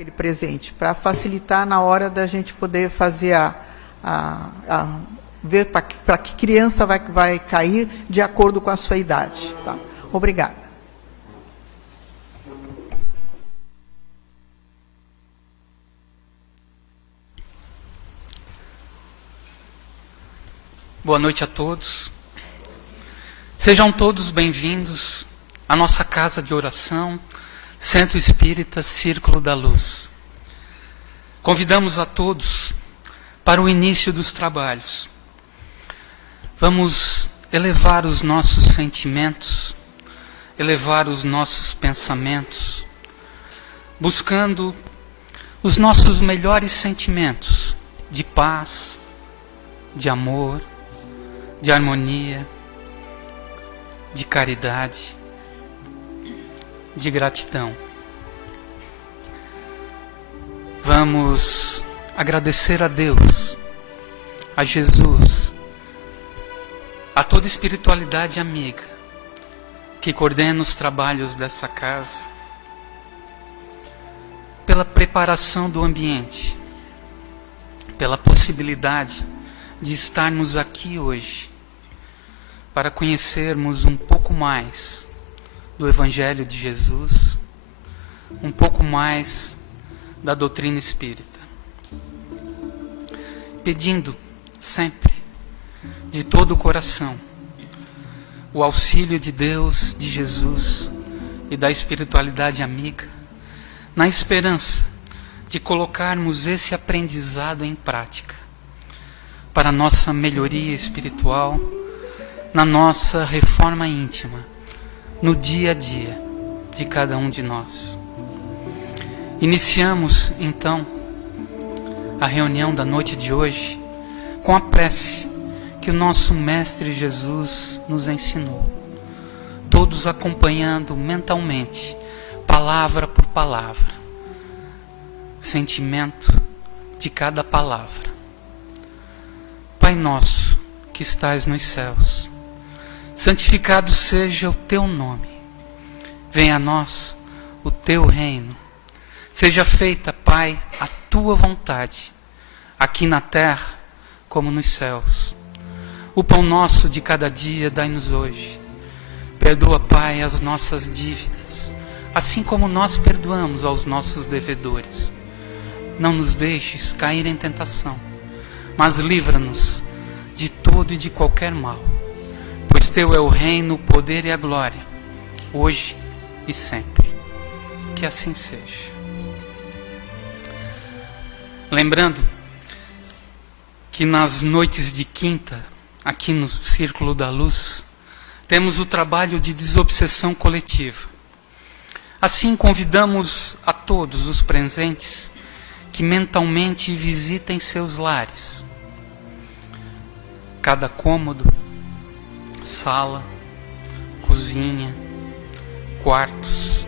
aquele presente, para facilitar na hora da gente poder fazer ver para que criança vai cair de acordo com a sua idade. Tá? Obrigada. Boa noite a todos. Sejam todos bem-vindos à nossa casa de oração, Centro Espírita Círculo da Luz. Convidamos a todos para o início dos trabalhos. Vamos elevar os nossos sentimentos, elevar os nossos pensamentos, buscando os nossos melhores sentimentos de paz, de amor, de harmonia, de caridade, de gratidão. Vamos agradecer a Deus, a Jesus, a toda espiritualidade amiga que coordena os trabalhos dessa casa, pela preparação do ambiente, pela possibilidade de estarmos aqui hoje, para conhecermos um pouco mais do Evangelho de Jesus, um pouco mais da doutrina espírita. Pedindo sempre, de todo o coração, o auxílio de Deus, de Jesus e da espiritualidade amiga, na esperança de colocarmos esse aprendizado em prática, para a nossa melhoria espiritual, na nossa reforma íntima, no dia a dia de cada um de nós. Iniciamos, então, a reunião da noite de hoje com a prece que o nosso Mestre Jesus nos ensinou, todos acompanhando mentalmente, palavra por palavra, sentimento de cada palavra. Pai nosso, que estais nos céus, santificado seja o teu nome. Venha a nós o teu reino. Seja feita, Pai, a tua vontade, aqui na terra como nos céus. O pão nosso de cada dia dai-nos hoje. Perdoa, Pai, as nossas dívidas, assim como nós perdoamos aos nossos devedores. Não nos deixes cair em tentação, mas livra-nos de todo e de qualquer mal. Pois teu é o reino, o poder e a glória, hoje e sempre. Que assim seja. Lembrando que nas noites de quinta, aqui no Círculo da Luz, temos o trabalho de desobsessão coletiva. Assim, convidamos a todos os presentes que mentalmente visitem seus lares. Cada cômodo, sala, cozinha, quartos,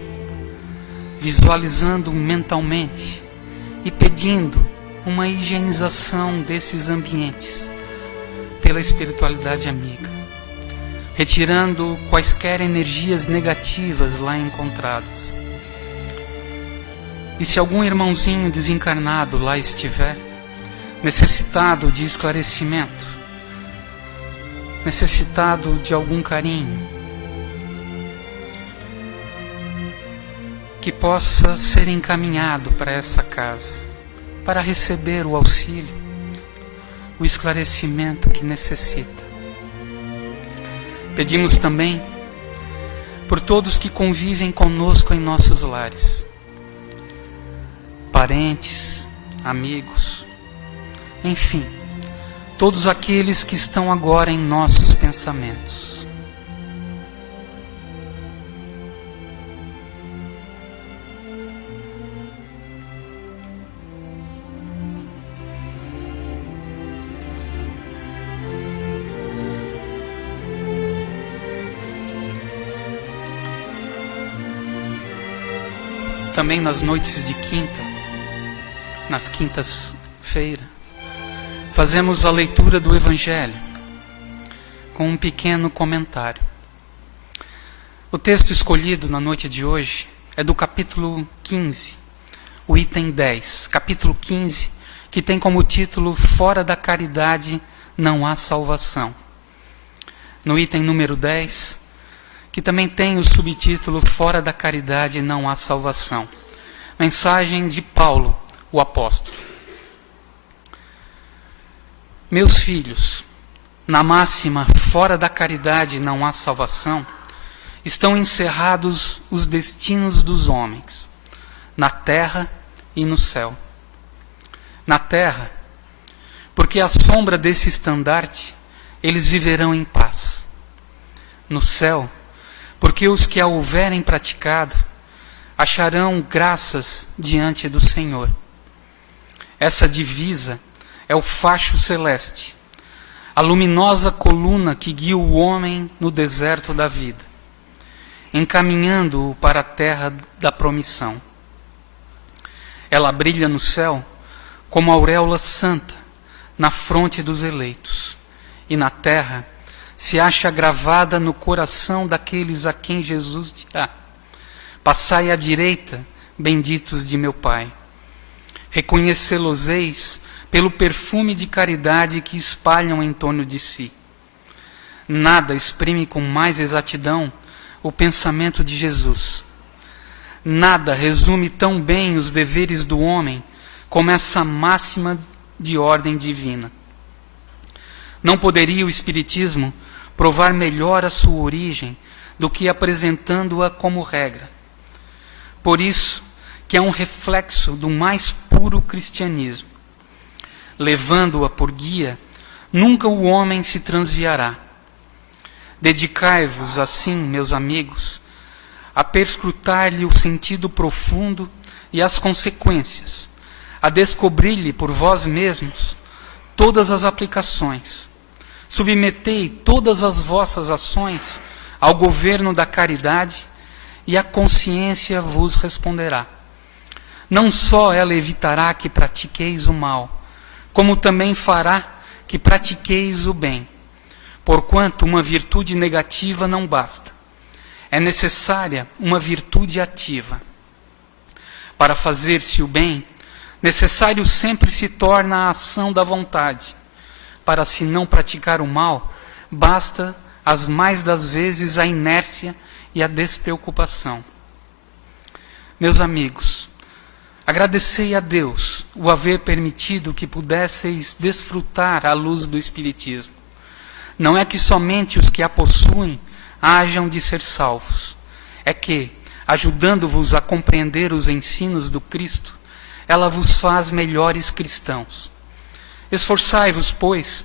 visualizando mentalmente e pedindo uma higienização desses ambientes pela espiritualidade amiga, retirando quaisquer energias negativas lá encontradas. E se algum irmãozinho desencarnado lá estiver, necessitado de esclarecimento, necessitado de algum carinho, que possa ser encaminhado para essa casa, para receber o auxílio, o esclarecimento que necessita. Pedimos também por todos que convivem conosco em nossos lares, parentes, amigos, enfim, todos aqueles que estão agora em nossos pensamentos. Também nas noites de quinta, nas quintas-feiras, fazemos a leitura do Evangelho com um pequeno comentário. O texto escolhido na noite de hoje é do capítulo 15, o item 10, capítulo 15, que tem como título Fora da caridade não há salvação. No item número 10, que também tem o subtítulo Fora da caridade não há salvação. Mensagem de Paulo, o apóstolo. Meus filhos, na máxima fora da caridade não há salvação, estão encerrados os destinos dos homens, na terra e no céu. Na terra, porque à sombra desse estandarte eles viverão em paz. No céu, porque os que a houverem praticado acharão graças diante do Senhor. Essa divisa é o facho celeste, a luminosa coluna que guia o homem no deserto da vida, encaminhando-o para a terra da promissão. Ela brilha no céu como a auréola santa na fronte dos eleitos, e na terra se acha gravada no coração daqueles a quem Jesus dirá: passai à direita, benditos de meu Pai. Reconhecê-los-eis pelo perfume de caridade que espalham em torno de si. Nada exprime com mais exatidão o pensamento de Jesus. Nada resume tão bem os deveres do homem como essa máxima de ordem divina. Não poderia o Espiritismo provar melhor a sua origem do que apresentando-a como regra. Por isso que é um reflexo do mais puro cristianismo. Levando-a por guia, nunca o homem se transviará. Dedicai-vos, assim, meus amigos, a perscrutar-lhe o sentido profundo e as consequências, a descobrir-lhe por vós mesmos todas as aplicações. Submetei todas as vossas ações ao governo da caridade e a consciência vos responderá. Não só ela evitará que pratiqueis o mal, como também fará que pratiqueis o bem, porquanto uma virtude negativa não basta. É necessária uma virtude ativa. Para fazer-se o bem, necessário sempre se torna a ação da vontade. Para se não praticar o mal, basta as mais das vezes a inércia e a despreocupação. Meus amigos, agradecei a Deus o haver permitido que pudesseis desfrutar a luz do Espiritismo. Não é que somente os que a possuem hajam de ser salvos. É que, ajudando-vos a compreender os ensinos do Cristo, ela vos faz melhores cristãos. Esforçai-vos, pois,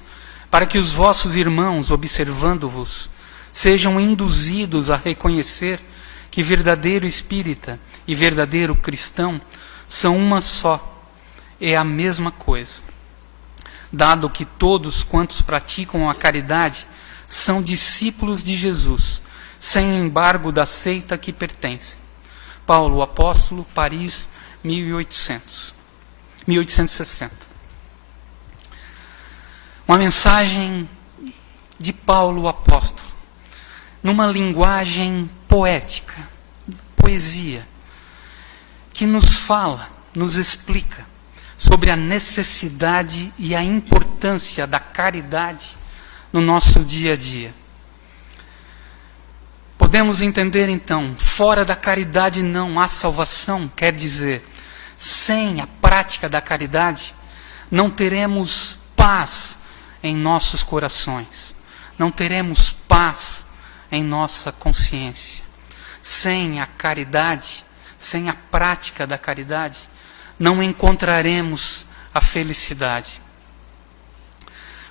para que os vossos irmãos, observando-vos, sejam induzidos a reconhecer que verdadeiro espírita e verdadeiro cristão são uma só, é a mesma coisa. Dado que todos quantos praticam a caridade são discípulos de Jesus, sem embargo da seita que pertencem. Paulo, o apóstolo, Paris, 1860. Uma mensagem de Paulo, o apóstolo, numa linguagem poética, poesia, que nos fala, nos explica sobre a necessidade e a importância da caridade no nosso dia a dia. Podemos entender então, fora da caridade não há salvação, quer dizer, sem a prática da caridade, não teremos paz em nossos corações, não teremos paz em nossa consciência. Sem a caridade, sem a prática da caridade, não encontraremos a felicidade.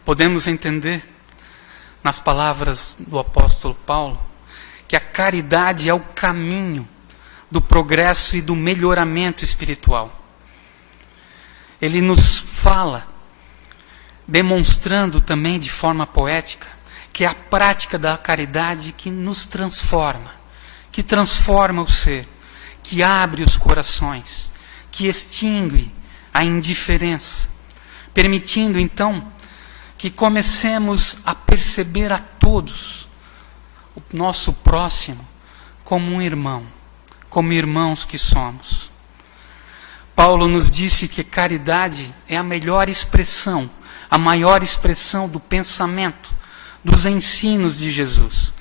Podemos entender, nas palavras do apóstolo Paulo, que a caridade é o caminho do progresso e do melhoramento espiritual. Ele nos fala, demonstrando também de forma poética, que é a prática da caridade que nos transforma, que transforma o ser, que abre os corações, que extingue a indiferença, permitindo então que comecemos a perceber a todos o nosso próximo como um irmão, como irmãos que somos. Paulo nos disse que caridade é a melhor expressão, a maior expressão do pensamento, dos ensinos de Jesus.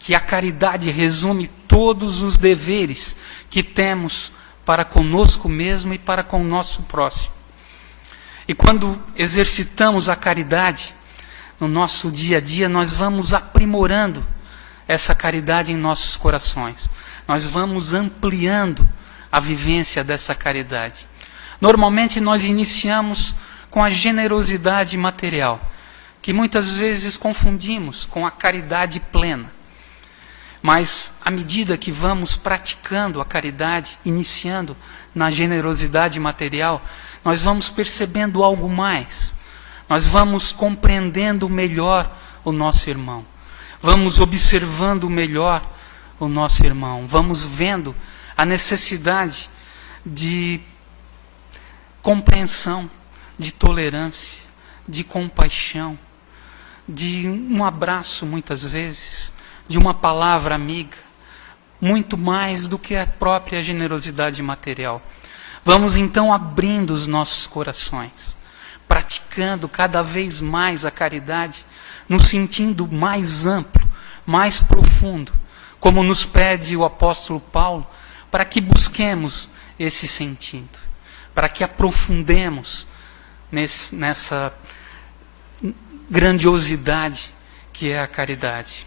Que a caridade resume todos os deveres que temos para conosco mesmo e para com o nosso próximo. E quando exercitamos a caridade no nosso dia a dia, nós vamos aprimorando essa caridade em nossos corações. Nós vamos ampliando a vivência dessa caridade. Normalmente nós iniciamos com a generosidade material, que muitas vezes confundimos com a caridade plena. Mas à medida que vamos praticando a caridade, iniciando na generosidade material, nós vamos percebendo algo mais. Nós vamos compreendendo melhor o nosso irmão. Vamos observando melhor o nosso irmão. Vamos vendo a necessidade de compreensão, de tolerância, de compaixão, de um abraço muitas vezes, de uma palavra amiga, muito mais do que a própria generosidade material. Vamos então abrindo os nossos corações, praticando cada vez mais a caridade, nos sentindo mais amplo, mais profundo, como nos pede o apóstolo Paulo, para que busquemos esse sentido, para que aprofundemos nessa grandiosidade que é a caridade.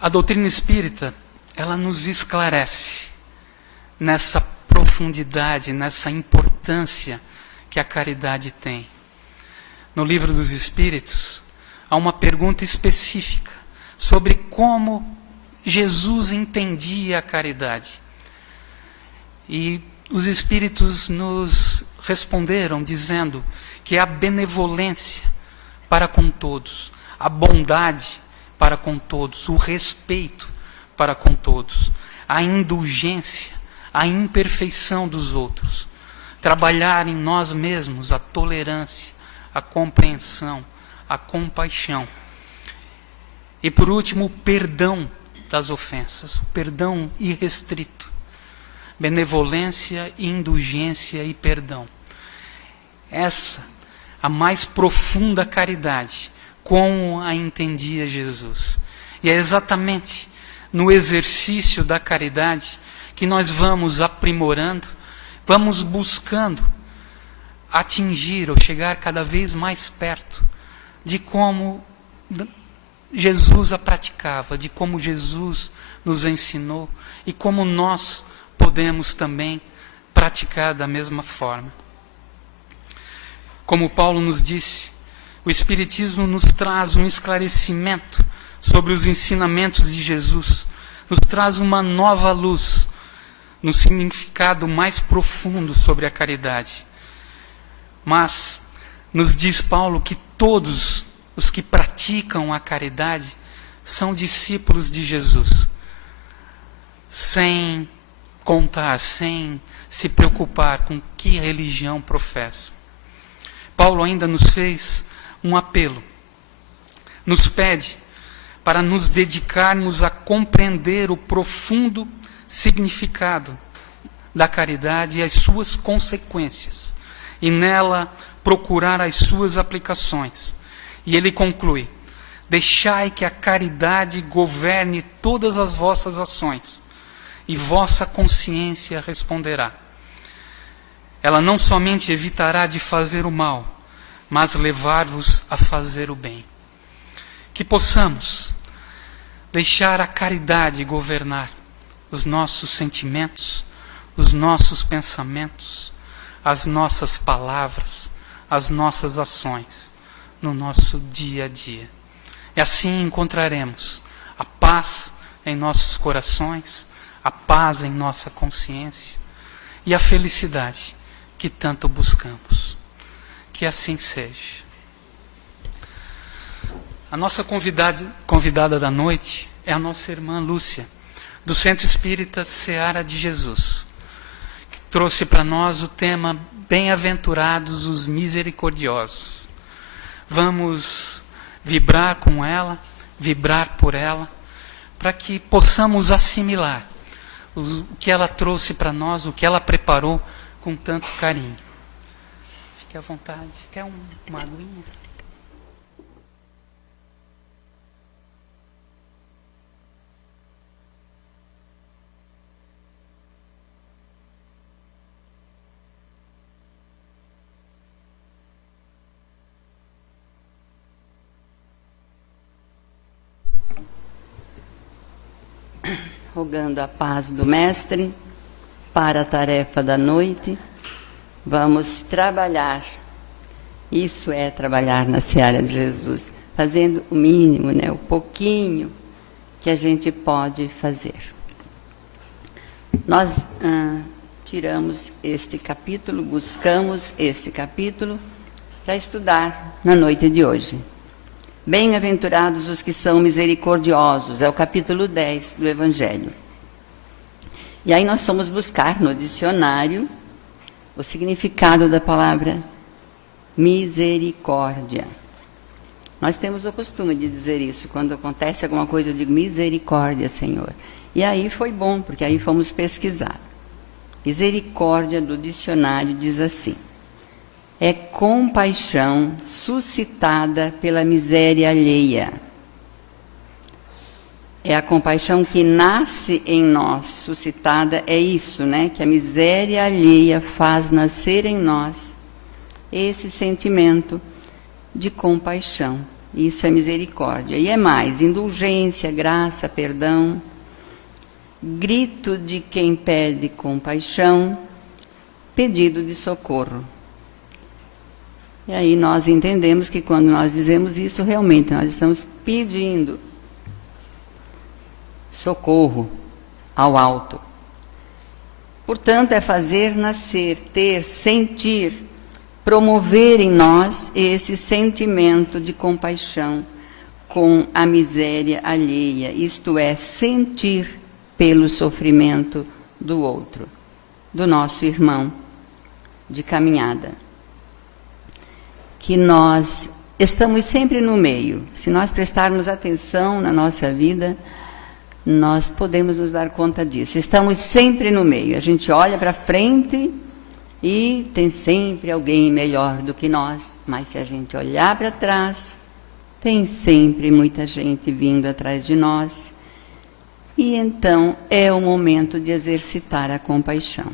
A doutrina espírita, ela nos esclarece nessa profundidade, nessa importância que a caridade tem. No Livro dos Espíritos, há uma pergunta específica sobre como Jesus entendia a caridade. E os Espíritos nos responderam dizendo que é a benevolência para com todos, a bondade para com todos, o respeito para com todos, a indulgência, a imperfeição dos outros, trabalhar em nós mesmos a tolerância, a compreensão, a compaixão. E por último, o perdão das ofensas, o perdão irrestrito. Benevolência, indulgência e perdão. Essa, a mais profunda caridade, como a entendia Jesus. E é exatamente no exercício da caridade que nós vamos aprimorando, vamos buscando atingir ou chegar cada vez mais perto de como Jesus a praticava, de como Jesus nos ensinou e como nós podemos também praticar da mesma forma. Como Paulo nos disse, o Espiritismo nos traz um esclarecimento sobre os ensinamentos de Jesus, nos traz uma nova luz no significado mais profundo sobre a caridade. Mas nos diz Paulo que todos os que praticam a caridade são discípulos de Jesus, sem contar, sem se preocupar com que religião professa. Paulo ainda nos fez um apelo, nos pede para nos dedicarmos a compreender o profundo significado da caridade e as suas consequências, e nela procurar as suas aplicações. E ele conclui: deixai que a caridade governe todas as vossas ações, e vossa consciência responderá. Ela não somente evitará de fazer o mal, mas levar-vos a fazer o bem. Que possamos deixar a caridade governar os nossos sentimentos, os nossos pensamentos, as nossas palavras, as nossas ações no nosso dia a dia. E assim encontraremos a paz em nossos corações, a paz em nossa consciência e a felicidade que tanto buscamos. Que assim seja. A nossa convidada da noite é a nossa irmã Lúcia, do Centro Espírita Seara de Jesus, que trouxe para nós o tema Bem-aventurados os misericordiosos. Vamos vibrar com ela, vibrar por ela, para que possamos assimilar o que ela trouxe para nós, o que ela preparou com tanto carinho. Fique à vontade. Quer uma aguinha? Rogando a paz do Mestre para a tarefa da noite, vamos trabalhar. Isso é trabalhar na seara de Jesus, fazendo o mínimo, o pouquinho que a gente pode fazer. Nós tiramos este capítulo, buscamos este capítulo para estudar na noite de hoje. Bem-aventurados os que são misericordiosos, é o capítulo 10 do Evangelho. E aí nós fomos buscar no dicionário o significado da palavra misericórdia. Nós temos o costume de dizer isso, quando acontece alguma coisa eu digo misericórdia, Senhor. E aí foi bom, porque aí fomos pesquisar. Misericórdia do dicionário diz assim: é compaixão suscitada pela miséria alheia. É a compaixão que nasce em nós, suscitada, é isso, que a miséria alheia faz nascer em nós esse sentimento de compaixão. Isso é misericórdia. E é mais, indulgência, graça, perdão, grito de quem pede compaixão, pedido de socorro. E aí nós entendemos que quando nós dizemos isso, realmente nós estamos pedindo socorro ao alto. Portanto, é fazer nascer, ter, sentir, promover em nós esse sentimento de compaixão com a miséria alheia, isto é, sentir pelo sofrimento do outro, do nosso irmão de caminhada. Que nós estamos sempre no meio. Se nós prestarmos atenção na nossa vida, nós podemos nos dar conta disso. Estamos sempre no meio. A gente olha para frente e tem sempre alguém melhor do que nós. Mas se a gente olhar para trás, tem sempre muita gente vindo atrás de nós. E então é o momento de exercitar a compaixão.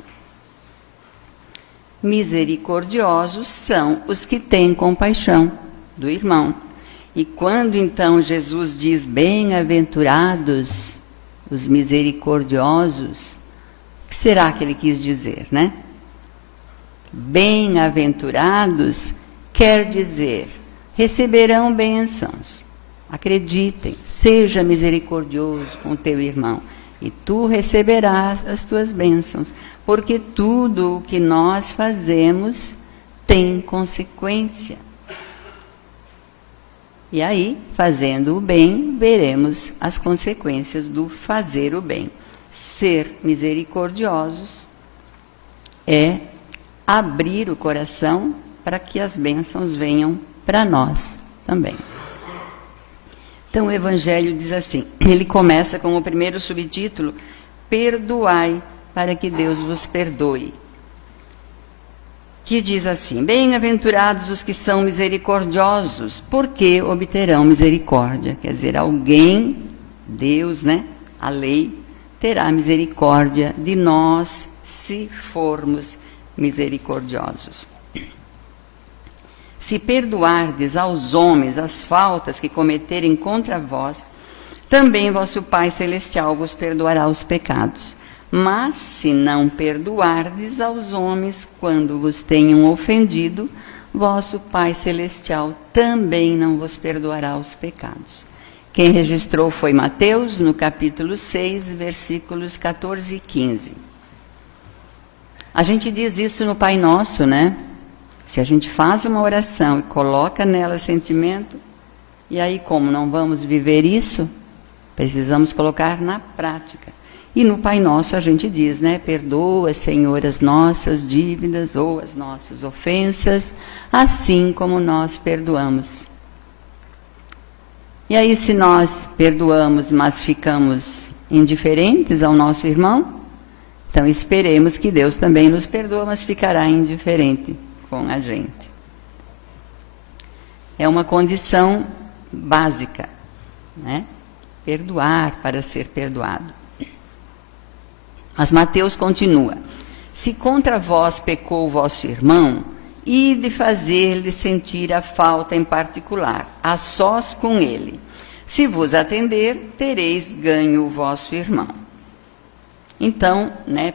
Misericordiosos são os que têm compaixão do irmão. E quando então Jesus diz bem-aventurados os misericordiosos, o que será que ele quis dizer, Bem-aventurados quer dizer, receberão bênçãos. Acreditem, seja misericordioso com o teu irmão, e tu receberás as tuas bênçãos, porque tudo o que nós fazemos tem consequência. E aí, fazendo o bem, veremos as consequências do fazer o bem. Ser misericordiosos é abrir o coração para que as bênçãos venham para nós também. Então o Evangelho diz assim, ele começa com o primeiro subtítulo, perdoai para que Deus vos perdoe. Que diz assim, bem-aventurados os que são misericordiosos, porque obterão misericórdia. Quer dizer, alguém, Deus, a lei, terá misericórdia de nós se formos misericordiosos. Se perdoardes aos homens as faltas que cometerem contra vós, também vosso Pai Celestial vos perdoará os pecados. Mas se não perdoardes aos homens quando vos tenham ofendido, vosso Pai Celestial também não vos perdoará os pecados. Quem registrou foi Mateus, no capítulo 6, versículos 14 e 15. A gente diz isso no Pai Nosso, Se a gente faz uma oração e coloca nela sentimento, e aí como não vamos viver isso, precisamos colocar na prática. E no Pai Nosso a gente diz, perdoa, Senhor, as nossas dívidas ou as nossas ofensas, assim como nós perdoamos. E aí se nós perdoamos, mas ficamos indiferentes ao nosso irmão, Então esperemos que Deus também nos perdoe, mas ficará indiferente com a gente. É uma condição básica, né? Perdoar para ser perdoado. Mas Mateus continua: se contra vós pecou o vosso irmão, ide fazer-lhe sentir a falta em particular, a sós com ele. Se vos atender, tereis ganho o vosso irmão. Então,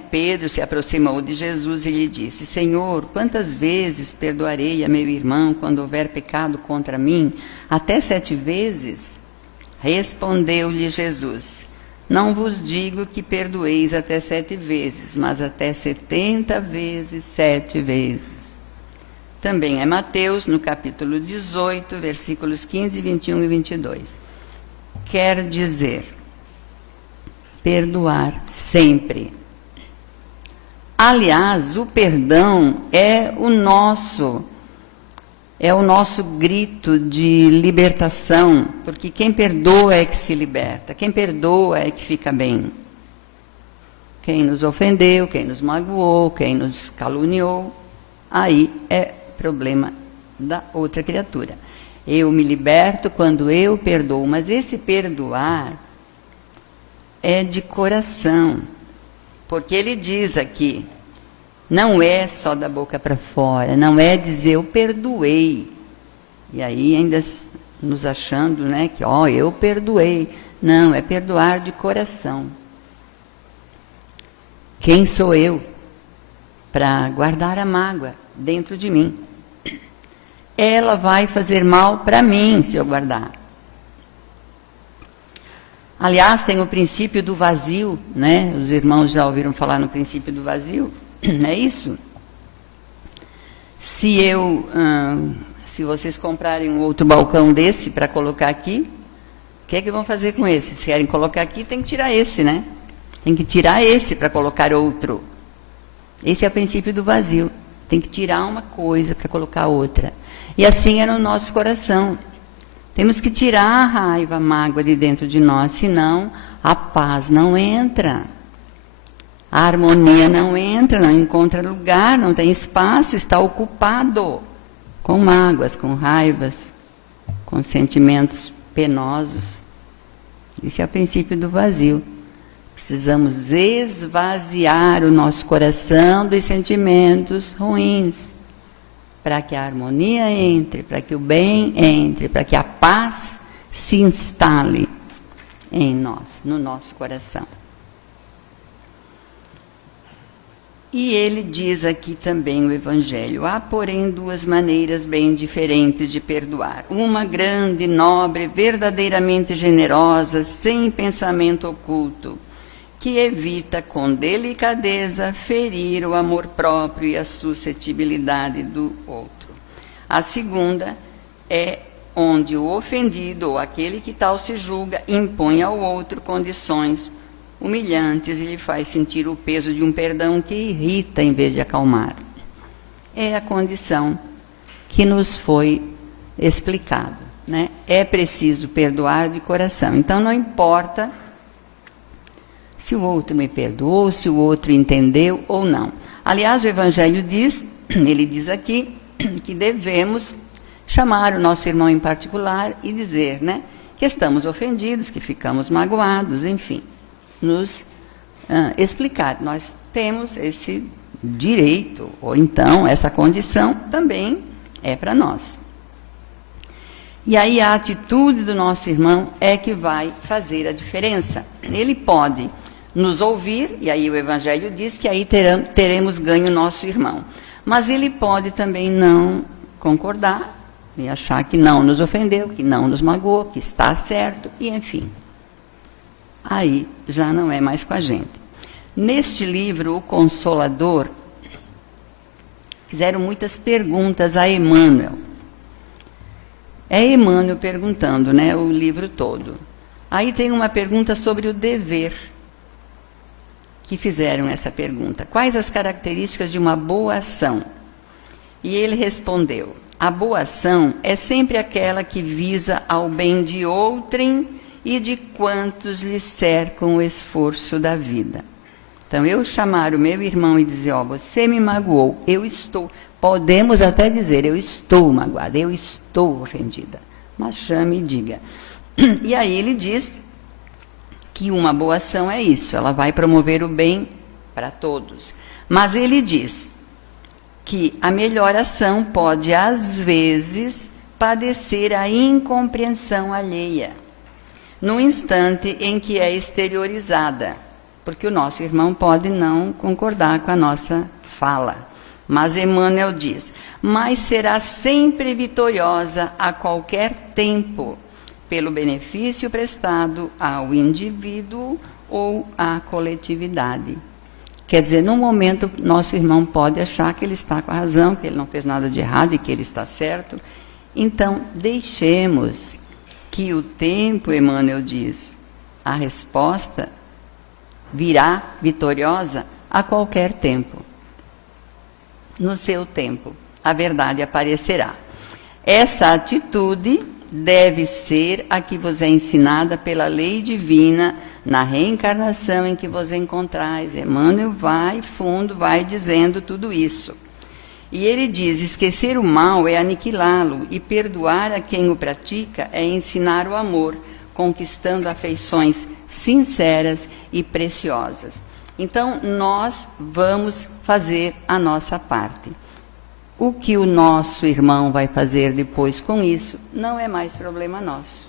Pedro se aproximou de Jesus e lhe disse: Senhor, quantas vezes perdoarei a meu irmão quando houver pecado contra mim? Até 7 vezes? Respondeu-lhe Jesus: não vos digo que perdoeis até 7 vezes, mas até 70 vezes 7 vezes. Também é Mateus, no capítulo 18, versículos 15, 21 e 22. Quer dizer, perdoar sempre. Aliás, o perdão é o nosso grito de libertação, porque quem perdoa é que se liberta, quem perdoa é que fica bem. Quem nos ofendeu, quem nos magoou, quem nos caluniou, aí é problema da outra criatura. Eu me liberto quando eu perdoo, mas esse perdoar é de coração, porque ele diz aqui, não é só da boca para fora, não é dizer eu perdoei, e aí ainda nos achando, que eu perdoei. Não, é perdoar de coração. Quem sou eu para guardar a mágoa dentro de mim? Ela vai fazer mal para mim se eu guardar. Aliás, tem o princípio do vazio, Os irmãos já ouviram falar no princípio do vazio? Não é isso? Se vocês comprarem um outro balcão desse para colocar aqui, o que é que vão fazer com esse? Se querem colocar aqui, tem que tirar esse, Tem que tirar esse para colocar outro. Esse é o princípio do vazio. Tem que tirar uma coisa para colocar outra. E assim é no nosso coração. Temos que tirar a raiva, a mágoa de dentro de nós, senão a paz não entra. A harmonia não entra, não encontra lugar, não tem espaço, está ocupado com mágoas, com raivas, com sentimentos penosos. Esse é o princípio do vazio. Precisamos esvaziar o nosso coração dos sentimentos ruins, para que a harmonia entre, para que o bem entre, para que a paz se instale em nós, no nosso coração. E ele diz aqui também o Evangelho: há, porém, 2 maneiras bem diferentes de perdoar. Uma grande, nobre, verdadeiramente generosa, sem pensamento oculto, que evita com delicadeza ferir o amor próprio e a suscetibilidade do outro. A segunda é onde o ofendido ou aquele que tal se julga impõe ao outro condições humilhantes e lhe faz sentir o peso de um perdão que irrita em vez de acalmar. É a condição que nos foi explicado, É preciso perdoar de coração. Então não importa se o outro me perdoou, se o outro entendeu ou não. Aliás, o Evangelho ele diz aqui que devemos chamar o nosso irmão em particular e dizer, que estamos ofendidos, que ficamos magoados, enfim, nos explicar. Nós temos esse direito, ou então essa condição também é para nós. E aí a atitude do nosso irmão é que vai fazer a diferença. Ele pode nos ouvir, e aí o Evangelho diz que aí teremos ganho nosso irmão. Mas ele pode também não concordar e achar que não nos ofendeu, que não nos magoou, que está certo, e enfim. Aí já não é mais com a gente. Neste livro, O Consolador, fizeram muitas perguntas a Emmanuel. É Emmanuel perguntando, o livro todo. Aí tem uma pergunta sobre o dever, que fizeram essa pergunta. Quais as características de uma boa ação? E ele respondeu: a boa ação é sempre aquela que visa ao bem de outrem e de quantos lhe cercam o esforço da vida. Então, eu chamar o meu irmão e dizer, ó, você me magoou, eu estou, podemos até dizer, eu estou magoada, eu estou ofendida, mas chame e diga. E aí ele diz que uma boa ação é isso, ela vai promover o bem para todos. Mas ele diz que a melhor ação pode, às vezes, padecer a incompreensão alheia, no instante em que é exteriorizada, porque o nosso irmão pode não concordar com a nossa fala. Mas Emmanuel diz, mas será sempre vitoriosa a qualquer tempo, pelo benefício prestado ao indivíduo ou à coletividade. Quer dizer, num momento, nosso irmão pode achar que ele está com a razão, que ele não fez nada de errado e que ele está certo. Então, deixemos que o tempo, Emmanuel diz, a resposta virá vitoriosa a qualquer tempo. No seu tempo, a verdade aparecerá. Essa atitude deve ser a que vos é ensinada pela lei divina na reencarnação em que vos encontrais. Emmanuel vai fundo, vai dizendo tudo isso. E ele diz, esquecer o mal é aniquilá-lo, e perdoar a quem o pratica é ensinar o amor, conquistando afeições sinceras e preciosas. Então, nós vamos fazer a nossa parte. O que o nosso irmão vai fazer depois com isso não é mais problema nosso.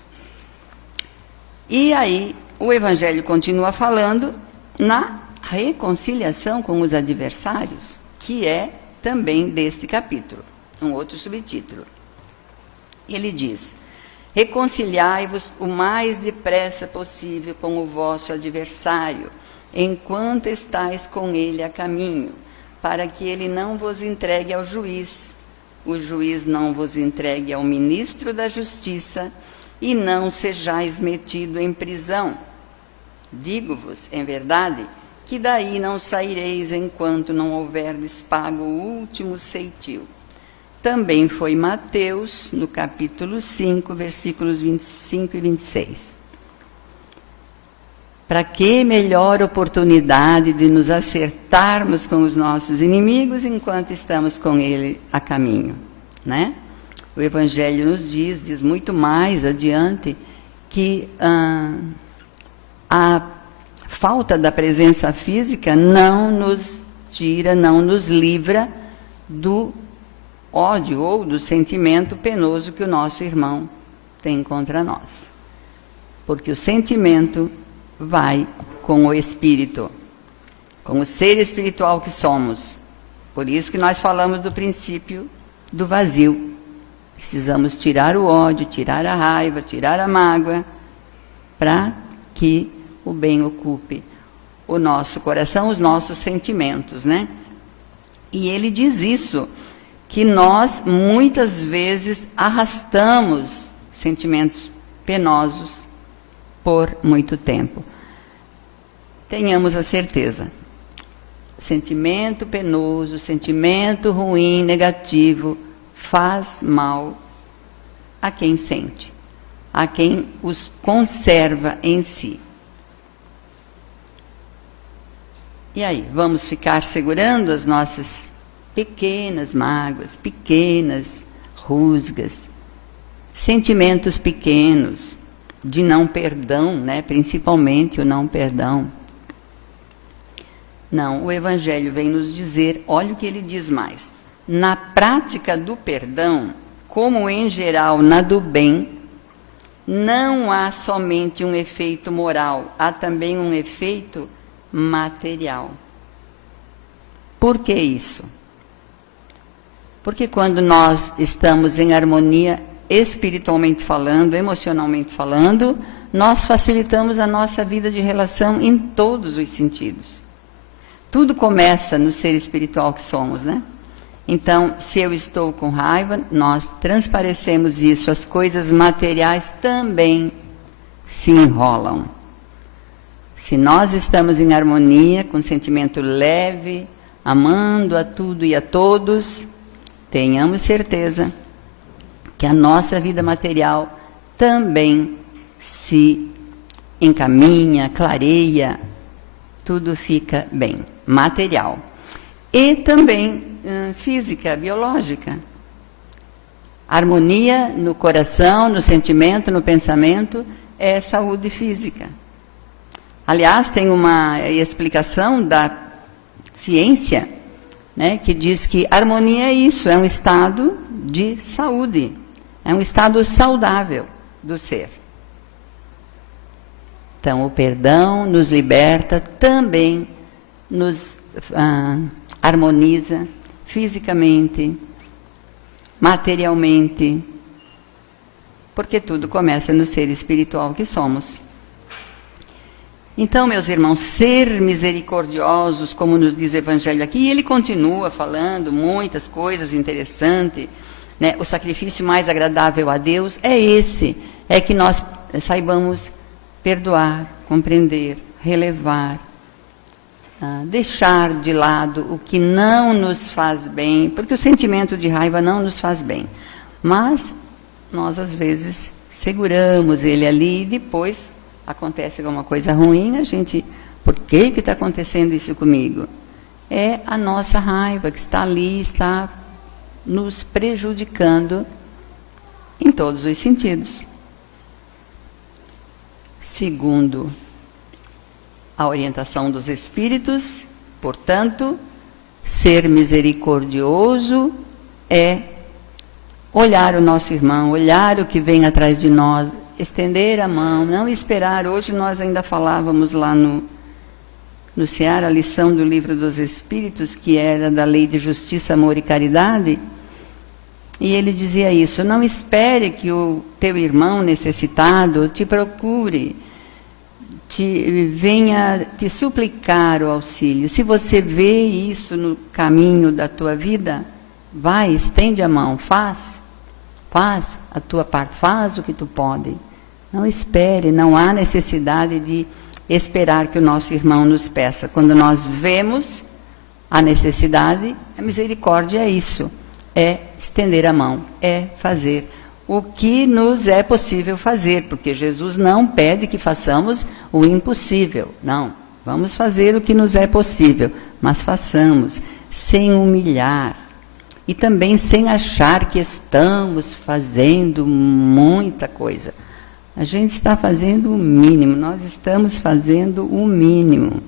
E aí, o Evangelho continua falando na reconciliação com os adversários, que é também deste capítulo, um outro subtítulo. Ele diz, reconciliai-vos o mais depressa possível com o vosso adversário, enquanto estáis com ele a caminho, para que ele não vos entregue ao juiz, o juiz não vos entregue ao ministro da justiça, e não sejais metido em prisão. Digo-vos, em verdade, que daí não saireis enquanto não houverdes pago o último ceitil. Também foi Mateus, no capítulo 5, versículos 25 e 26. Para que melhor oportunidade de nos acertarmos com os nossos inimigos enquanto estamos com ele a caminho, né? O Evangelho nos diz muito mais adiante, que a falta da presença física não nos tira, não nos livra do ódio ou do sentimento penoso que o nosso irmão tem contra nós. Porque o sentimento vai com o espírito, com o ser espiritual que somos. Por isso que nós falamos do princípio do vazio. Precisamos tirar o ódio, tirar a raiva, tirar a mágoa, para que o bem ocupe o nosso coração, os nossos sentimentos, né? E ele diz isso, que nós muitas vezes arrastamos sentimentos penosos por muito tempo. Tenhamos a certeza, sentimento penoso, sentimento ruim, negativo, faz mal a quem sente, a quem os conserva em si. E aí, vamos ficar segurando as nossas pequenas mágoas, pequenas rusgas, sentimentos pequenos, de não perdão, né? Principalmente o não perdão. Não, o Evangelho vem nos dizer, olha o que ele diz mais. Na prática do perdão, como em geral na do bem, não há somente um efeito moral, há também um efeito material. Por que isso? Porque quando nós estamos em harmonia, espiritualmente falando, emocionalmente falando, nós facilitamos a nossa vida de relação em todos os sentidos. Tudo começa no ser espiritual que somos, né? Então, se eu estou com raiva, nós transparecemos isso, as coisas materiais também se enrolam. Se nós estamos em harmonia, com sentimento leve, amando a tudo e a todos, tenhamos certeza que a nossa vida material também se encaminha, clareia tudo fica bem. Material. E também física, biológica. Harmonia no coração, no sentimento, no pensamento, é saúde física. Aliás, tem uma explicação da ciência, né, que diz que harmonia é isso, é um estado de saúde, é um estado saudável do ser. Então, o perdão nos liberta, também nos harmoniza fisicamente, materialmente, porque tudo começa no ser espiritual que somos. Então, meus irmãos, ser misericordiosos, como nos diz o Evangelho aqui, e ele continua falando muitas coisas interessantes, né? O sacrifício mais agradável a Deus é esse, é que nós saibamos perdoar, compreender, relevar, deixar de lado o que não nos faz bem, porque o sentimento de raiva não nos faz bem, mas nós às vezes seguramos ele ali e depois acontece alguma coisa ruim, a gente, por que está acontecendo isso comigo? É a nossa raiva que está ali, está nos prejudicando em todos os sentidos. Segundo a orientação dos Espíritos, portanto, ser misericordioso é olhar o nosso irmão, olhar o que vem atrás de nós, estender a mão, não esperar. Hoje nós ainda falávamos lá no CEAR, a lição do Livro dos Espíritos, que era da lei de justiça, amor e caridade, e ele dizia isso: não espere que o teu irmão necessitado te procure, venha te suplicar o auxílio. Se você vê isso no caminho da tua vida, vai, estende a mão, faz a tua parte, faz o que tu pode. Não espere, não há necessidade de esperar que o nosso irmão nos peça. Quando nós vemos a necessidade, a misericórdia é isso, é estender a mão, é fazer o que nos é possível fazer, porque Jesus não pede que façamos o impossível, não. Vamos fazer o que nos é possível, mas façamos sem humilhar e também sem achar que estamos fazendo muita coisa. A gente está fazendo o mínimo, nós estamos fazendo o mínimo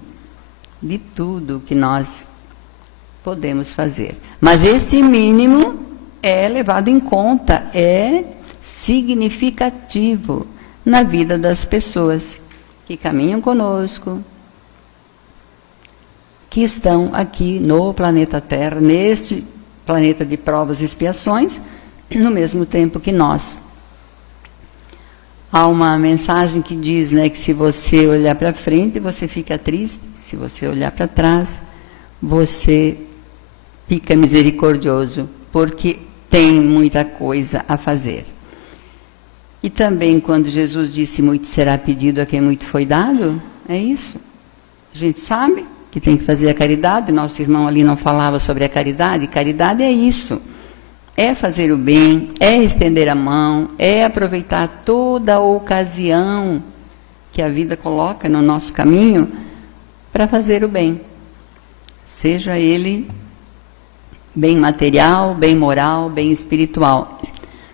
de tudo que nós podemos fazer. Mas esse mínimo é levado em conta, é significativo na vida das pessoas que caminham conosco, que estão aqui no planeta Terra, neste planeta de provas e expiações, no mesmo tempo que nós. Há uma mensagem que diz, né, que se você olhar para frente, você fica triste, se você olhar para trás, você fica misericordioso, porque tem muita coisa a fazer. E também quando Jesus disse: muito será pedido a quem muito foi dado, é isso. A gente sabe que tem que fazer a caridade, nosso irmão ali não falava sobre a caridade, caridade é isso, é fazer o bem, é estender a mão, é aproveitar toda a ocasião que a vida coloca no nosso caminho para fazer o bem, seja ele bem material, bem moral, bem espiritual.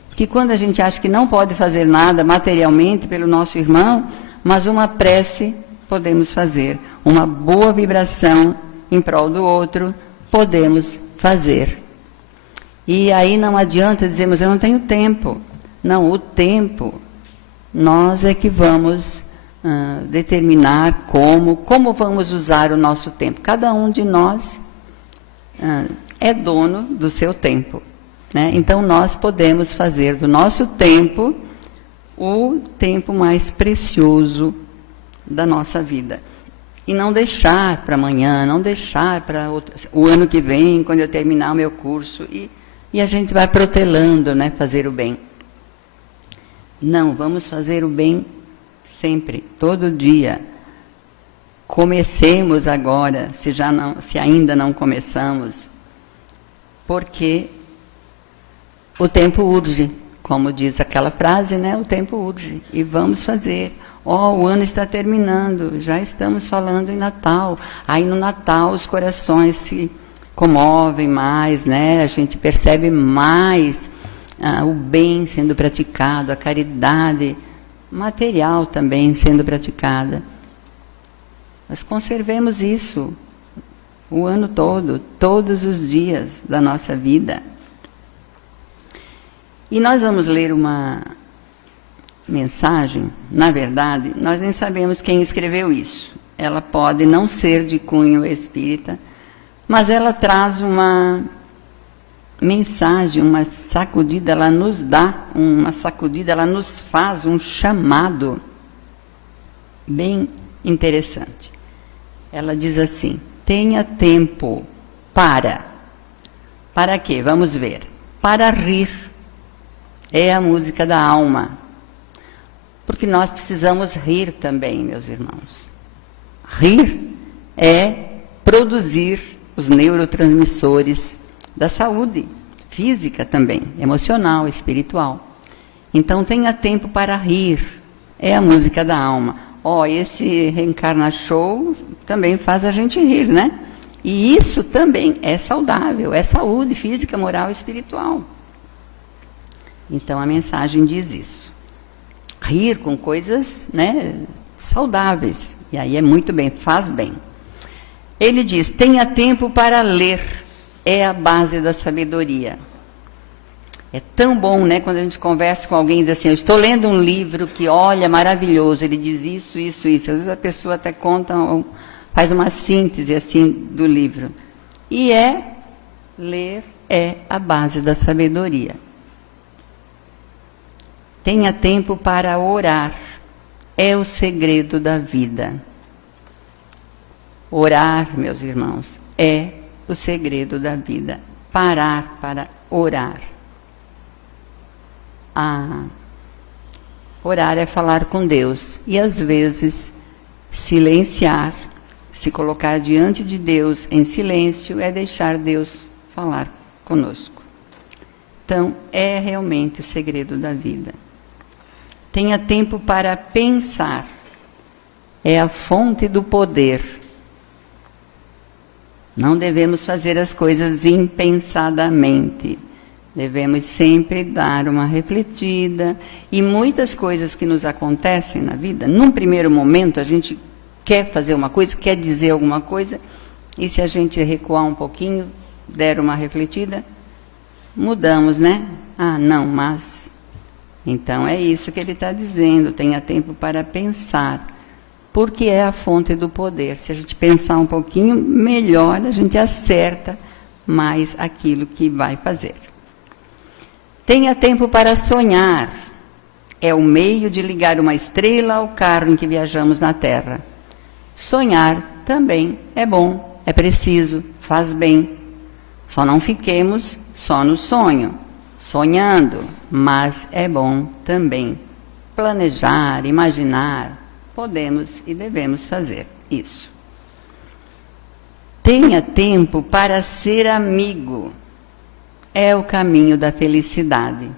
Porque quando a gente acha que não pode fazer nada materialmente pelo nosso irmão, mas uma prece podemos fazer, uma boa vibração em prol do outro podemos fazer. E aí não adianta dizermos: eu não tenho tempo. Não, o tempo, nós é que vamos determinar como vamos usar o nosso tempo. Cada um de nós é dono do seu tempo, né? Então nós podemos fazer do nosso tempo o tempo mais precioso da nossa vida. E não deixar para amanhã, não deixar para o ano que vem, quando eu terminar o meu curso. E a gente vai protelando, né, fazer o bem. Não, vamos fazer o bem sempre, todo dia. Comecemos agora, se ainda não começamos, porque o tempo urge, como diz aquela frase, né? O tempo urge. E vamos fazer. O ano está terminando, já estamos falando em Natal. Aí no Natal os corações se comovem mais, né? A gente percebe mais o bem sendo praticado, a caridade material também sendo praticada. Nós conservemos isso o ano todo, todos os dias da nossa vida. E nós vamos ler uma mensagem, na verdade, nós nem sabemos quem escreveu isso. Ela pode não ser de cunho espírita, mas ela traz uma mensagem, uma sacudida, ela nos dá uma sacudida, ela nos faz um chamado bem interessante. Ela diz assim: tenha tempo para quê? Vamos ver. Para rir. É a música da alma. Porque nós precisamos rir também, meus irmãos. Rir é produzir os neurotransmissores da saúde física também, emocional, espiritual. Então, tenha tempo para rir. É a música da alma. Esse Reencarna Show também faz a gente rir, né? E isso também é saudável, é saúde física, moral e espiritual. Então, a mensagem diz isso. Rir com coisas, né, saudáveis. E aí é muito bem, faz bem. Ele diz: tenha tempo para ler. É a base da sabedoria. É tão bom, né, quando a gente conversa com alguém e diz assim: eu estou lendo um livro que, olha, maravilhoso, ele diz isso, isso, isso. Às vezes a pessoa até conta, faz uma síntese assim do livro. E ler é a base da sabedoria. Tenha tempo para orar. É o segredo da vida. Orar, meus irmãos, é o segredo da vida. Parar para orar. Orar é falar com Deus. E às vezes silenciar, se colocar diante de Deus em silêncio, é deixar Deus falar conosco. Então, é realmente o segredo da vida. Tenha tempo para pensar. É a fonte do poder. Não devemos fazer as coisas impensadamente. Devemos sempre dar uma refletida. E muitas coisas que nos acontecem na vida, num primeiro momento a gente quer fazer uma coisa, quer dizer alguma coisa, e se a gente recuar um pouquinho, der uma refletida, mudamos, né? Não, mas... Então, é isso que ele está dizendo, tenha tempo para pensar, porque é a fonte do poder. Se a gente pensar um pouquinho melhor, a gente acerta mais aquilo que vai fazer. Tenha tempo para sonhar. É o meio de ligar uma estrela ao carro em que viajamos na Terra. Sonhar também é bom, é preciso, faz bem. Só não fiquemos só no sonho, sonhando, mas é bom também planejar, imaginar. Podemos e devemos fazer isso. Tenha tempo para ser amigo. É o caminho da felicidade.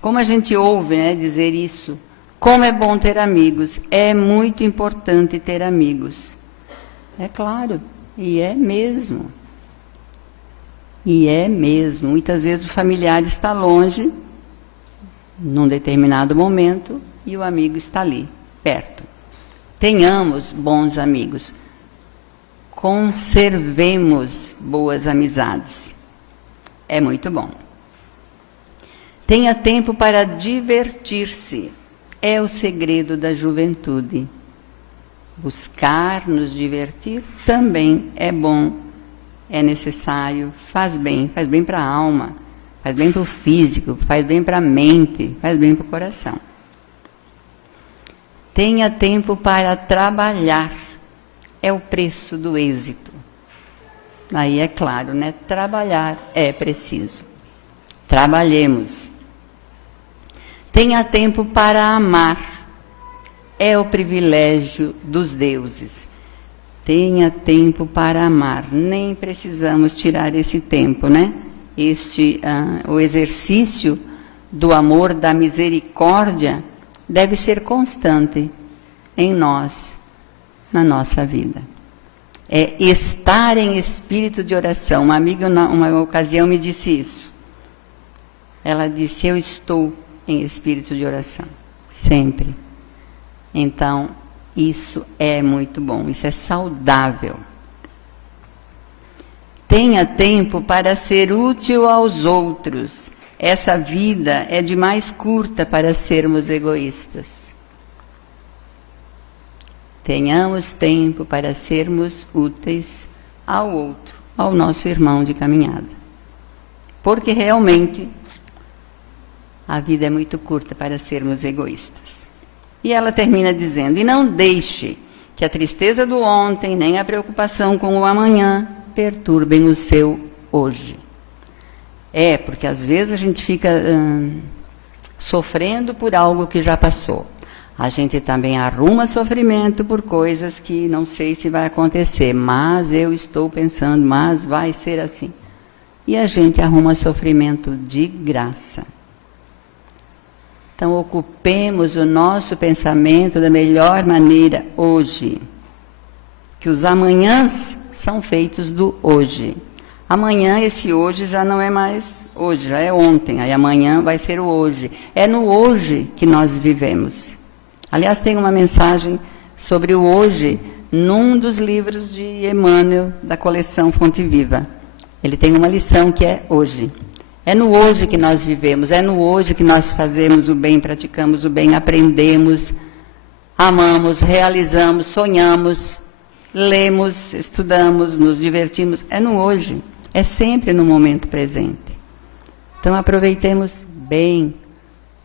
Como a gente ouve, né, dizer isso, como é bom ter amigos. É muito importante ter amigos. É claro, e é mesmo. E é mesmo. Muitas vezes o familiar está longe, num determinado momento, e o amigo está ali, perto. Tenhamos bons amigos. Conservemos boas amizades. É muito bom. Tenha tempo para divertir-se. É o segredo da juventude. Buscar nos divertir também é bom, é necessário, faz bem para a alma, faz bem para o físico, faz bem para a mente, faz bem para o coração. Tenha tempo para trabalhar. É o preço do êxito. Aí é claro, né? Trabalhar é preciso. Trabalhemos. Tenha tempo para amar. É o privilégio dos deuses. Tenha tempo para amar. Nem precisamos tirar esse tempo, né? O exercício do amor, da misericórdia, deve ser constante. em nós, na nossa vida. É estar em espírito de oração. Uma amiga, numa ocasião, me disse isso. Ela disse, eu estou em espírito de oração, sempre. Então, isso é muito bom, isso é saudável. Tenha tempo para ser útil aos outros. Essa vida é demais curta para sermos egoístas. Tenhamos tempo para sermos úteis ao outro, ao nosso irmão de caminhada. Porque realmente a vida é muito curta para sermos egoístas. E ela termina dizendo, e não deixe que a tristeza do ontem, nem a preocupação com o amanhã, perturbem o seu hoje. Porque às vezes a gente fica sofrendo por algo que já passou. A gente também arruma sofrimento por coisas que não sei se vai acontecer, mas eu estou pensando, mas vai ser assim. E a gente arruma sofrimento de graça. Então, ocupemos o nosso pensamento da melhor maneira hoje. Que os amanhãs são feitos do hoje. Amanhã, esse hoje já não é mais hoje, já é ontem. Aí amanhã vai ser o hoje. É no hoje que nós vivemos. Aliás, tem uma mensagem sobre o hoje num dos livros de Emmanuel, da coleção Fonte Viva. Ele tem uma lição que é hoje. É no hoje que nós vivemos, é no hoje que nós fazemos o bem, praticamos o bem, aprendemos, amamos, realizamos, sonhamos, lemos, estudamos, nos divertimos. É no hoje, é sempre no momento presente. Então aproveitemos bem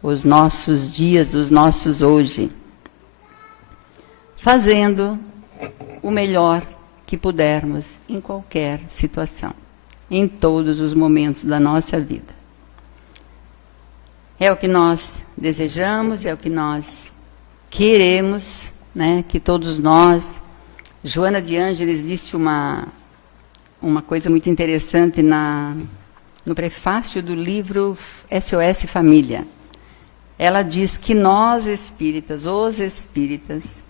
os nossos dias, os nossos hoje, fazendo o melhor que pudermos em qualquer situação, em todos os momentos da nossa vida. É o que nós desejamos, é o que nós queremos, né? Que todos nós... Joana de Ângeles disse uma coisa muito interessante no prefácio do livro SOS Família. Ela diz que nós espíritas, os espíritas,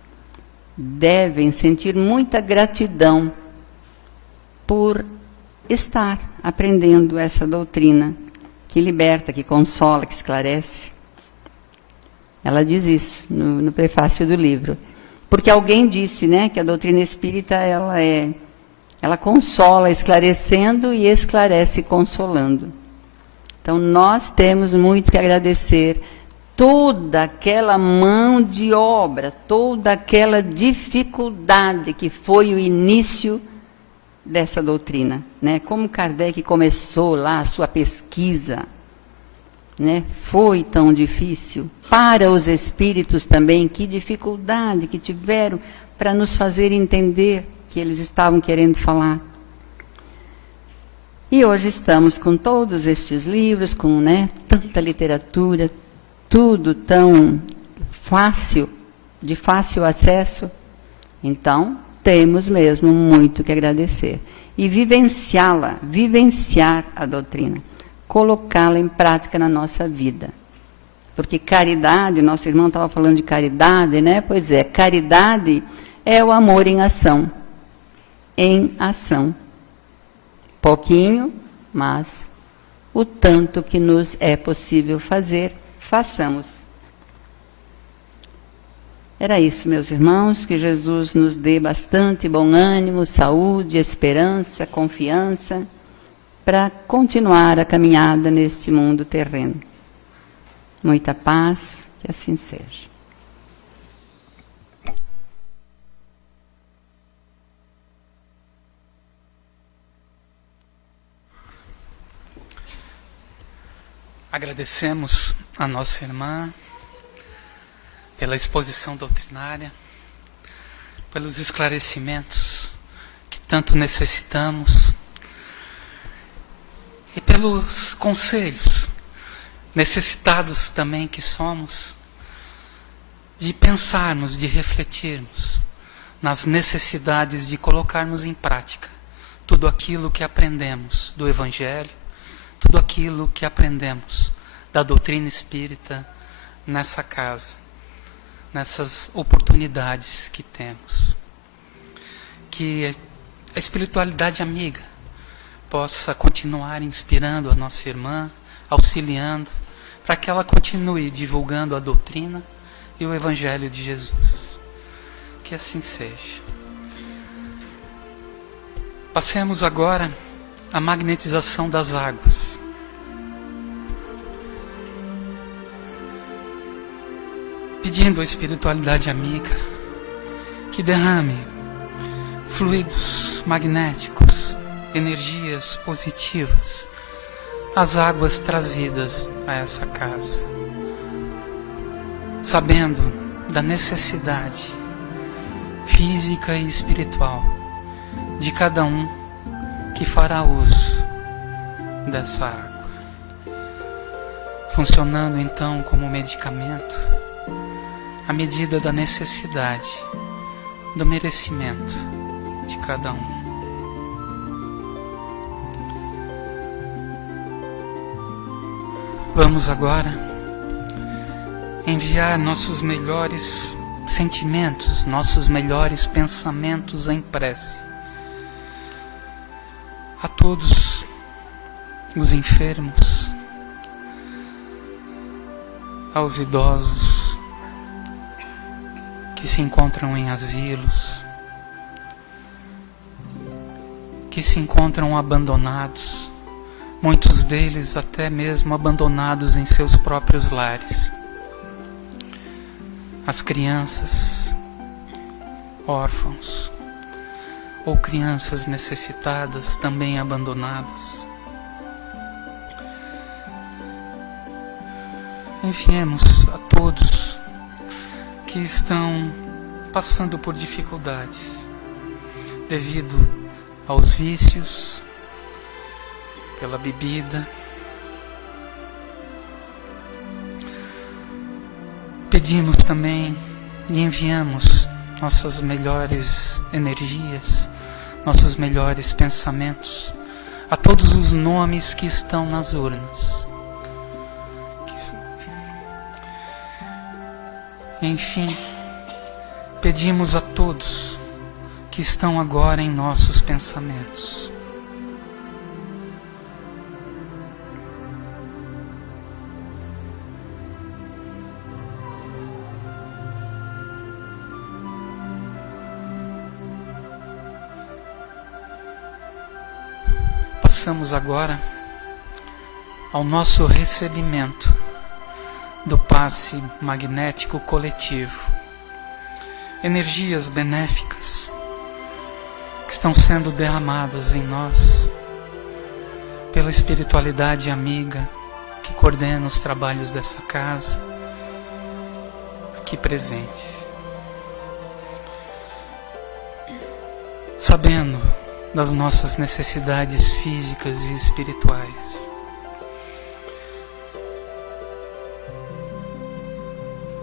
devem sentir muita gratidão por estar aprendendo essa doutrina que liberta, que consola, que esclarece. Ela diz isso no prefácio do livro. Porque alguém disse, né, que a doutrina espírita ela consola esclarecendo e esclarece consolando. Então nós temos muito que agradecer toda aquela mão de obra, toda aquela dificuldade que foi o início dessa doutrina, né? Como Kardec começou lá a sua pesquisa, né? Foi tão difícil para os espíritos também, que dificuldade que tiveram para nos fazer entender que eles estavam querendo falar. E hoje estamos com todos estes livros, com, né, tanta literatura, tudo tão fácil, de fácil acesso. Então, temos mesmo muito que agradecer. E vivenciá-la, vivenciar a doutrina, colocá-la em prática na nossa vida. Porque caridade, nosso irmão estava falando de caridade, né? Pois é, caridade é o amor em ação. Em ação. Pouquinho, mas o tanto que nos é possível fazer, façamos. Era isso, meus irmãos, que Jesus nos dê bastante bom ânimo, saúde, esperança, confiança, para continuar a caminhada neste mundo terreno. Muita paz, que assim seja. Agradecemos a nossa irmã pela exposição doutrinária, pelos esclarecimentos que tanto necessitamos e pelos conselhos necessitados também que somos de pensarmos, de refletirmos nas necessidades de colocarmos em prática tudo aquilo que aprendemos do Evangelho, tudo aquilo que aprendemos da doutrina espírita nessa casa. nessas oportunidades que temos. Que a espiritualidade amiga possa continuar inspirando a nossa irmã, auxiliando, para que ela continue divulgando a doutrina e o Evangelho de Jesus. Que assim seja. Passemos agora à magnetização das águas. Pedindo à espiritualidade amiga que derrame fluidos magnéticos, energias positivas, as águas trazidas a essa casa, sabendo da necessidade física e espiritual de cada um que fará uso dessa água, funcionando então como medicamento à medida da necessidade, do merecimento de cada um. Vamos agora enviar nossos melhores sentimentos, nossos melhores pensamentos em prece a todos os enfermos, aos idosos que se encontram em asilos, que se encontram abandonados, muitos deles até mesmo abandonados em seus próprios lares. As crianças órfãos ou crianças necessitadas também abandonadas. Enviemos a todos que estão passando por dificuldades devido aos vícios, pela bebida. Pedimos também e enviamos nossas melhores energias, nossos melhores pensamentos a todos os nomes que estão nas urnas. Enfim, pedimos a todos que estão agora em nossos pensamentos. Passamos agora ao nosso recebimento do passe magnético coletivo. Energias benéficas que estão sendo derramadas em nós pela espiritualidade amiga que coordena os trabalhos dessa casa, aqui presente. Sabendo das nossas necessidades físicas e espirituais,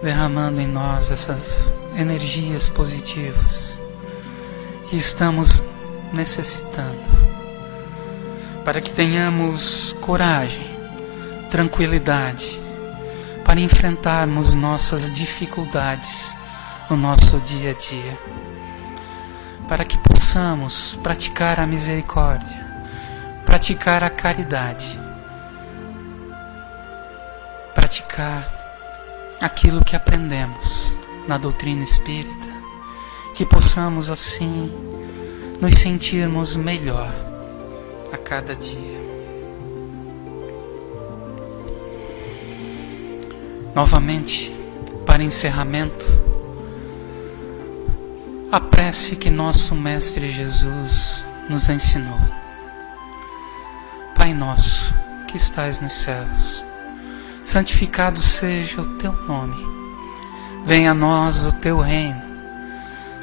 derramando em nós essas energias positivas que estamos necessitando, para que tenhamos coragem, tranquilidade, para enfrentarmos nossas dificuldades no nosso dia a dia, para que possamos praticar a misericórdia, praticar a caridade, praticar aquilo que aprendemos na doutrina espírita, que possamos assim nos sentirmos melhor a cada dia. Novamente, para encerramento, a prece que nosso Mestre Jesus nos ensinou. Pai nosso, que estais nos céus, santificado seja o teu nome. Venha a nós o teu reino.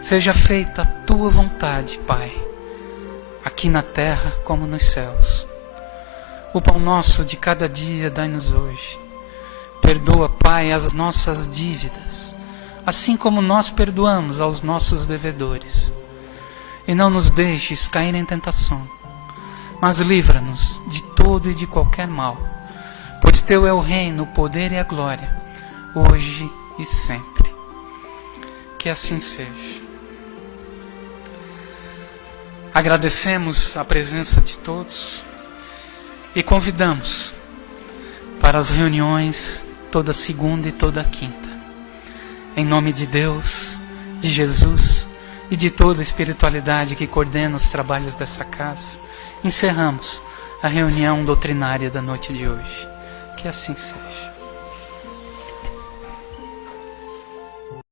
Seja feita a tua vontade, Pai, aqui na terra como nos céus. O pão nosso de cada dia dai-nos hoje. Perdoa, Pai, as nossas dívidas, assim como nós perdoamos aos nossos devedores. E não nos deixes cair em tentação, mas livra-nos de todo e de qualquer mal, pois teu é o reino, o poder e a glória, hoje e sempre. Que assim seja. Agradecemos a presença de todos e convidamos para as reuniões toda segunda e toda quinta. Em nome de Deus, de Jesus e de toda a espiritualidade que coordena os trabalhos dessa casa, encerramos a reunião doutrinária da noite de hoje. Que assim seja.